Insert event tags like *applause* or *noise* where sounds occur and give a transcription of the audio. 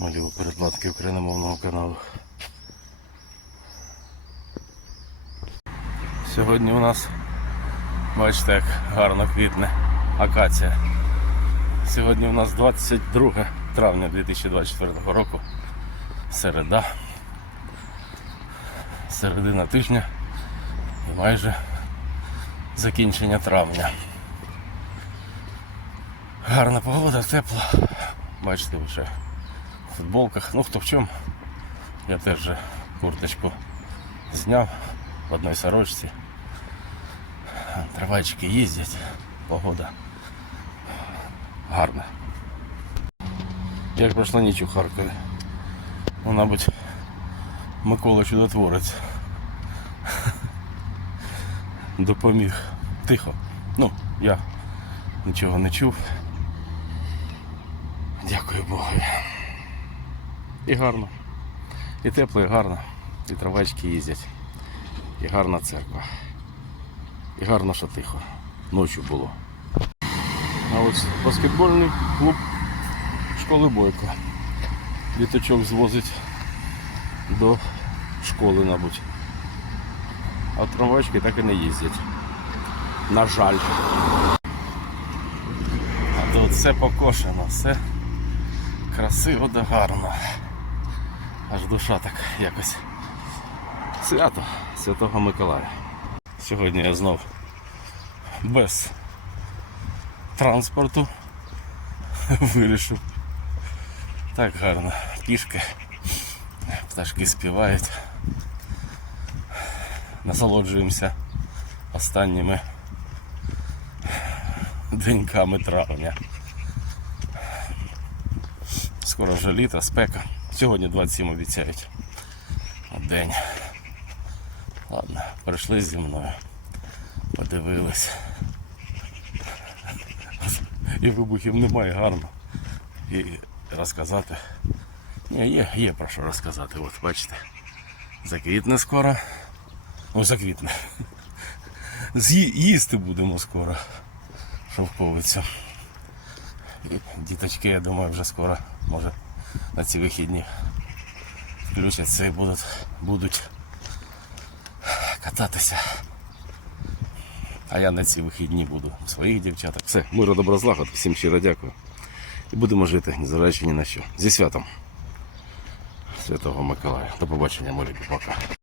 Малі передплатки україномовного каналу. Сьогодні у нас, бачите, як гарно квітне акація. Сьогодні у нас 22 травня 2024 року. Середа. Середина тижня і майже закінчення травня. Гарна погода, тепло. Бачите, вже футболках. Ну хто в чому. Я теж вже курточку зняв в одній сорочці. Трамвайчики їздять, погода гарна. Як пройшла ніч у Харкові. Ну, мабуть, Микола чудотворець. *laughs* Допоміг. Тихо. Ну, я нічого не чув. Дякую Богу. І гарно. І тепло, і гарно. І трамвайчики їздять. І гарна церква. І гарно, що тихо. Ночі було. А ось баскетбольний клуб школи Бойко. Діточок звозить до школи, мабуть. А трамвайчики так і не їздять. На жаль. А то все покошено, все красиво да гарно. Аж душа так якось. Свято Святого Миколая. Сьогодні я знов без транспорту *laughs* вирішив. Так гарно. Пішки, пташки співають. Насолоджуємося останніми деньками травня. Скоро вже літо, спека. Сьогодні 27 обіцяють. День. Ладно, прийшли зі мною. Подивились. І вибухів немає гарно. І розказати. Ні, є, є про що розказати. От бачите. Заквітне скоро. О, заквітне. З'ї- їсти будемо скоро. Шовковицю. Діточки, я думаю, вже скоро, може, на ці вихідні включаться і будуть, будуть кататися. А я на ці вихідні буду у своїх дівчаток. Все, миру добро злагод, всім щиро дякую. І будемо жити, незважаючи ні на що. Зі святом Святого Миколая. До побачення, молі, пока.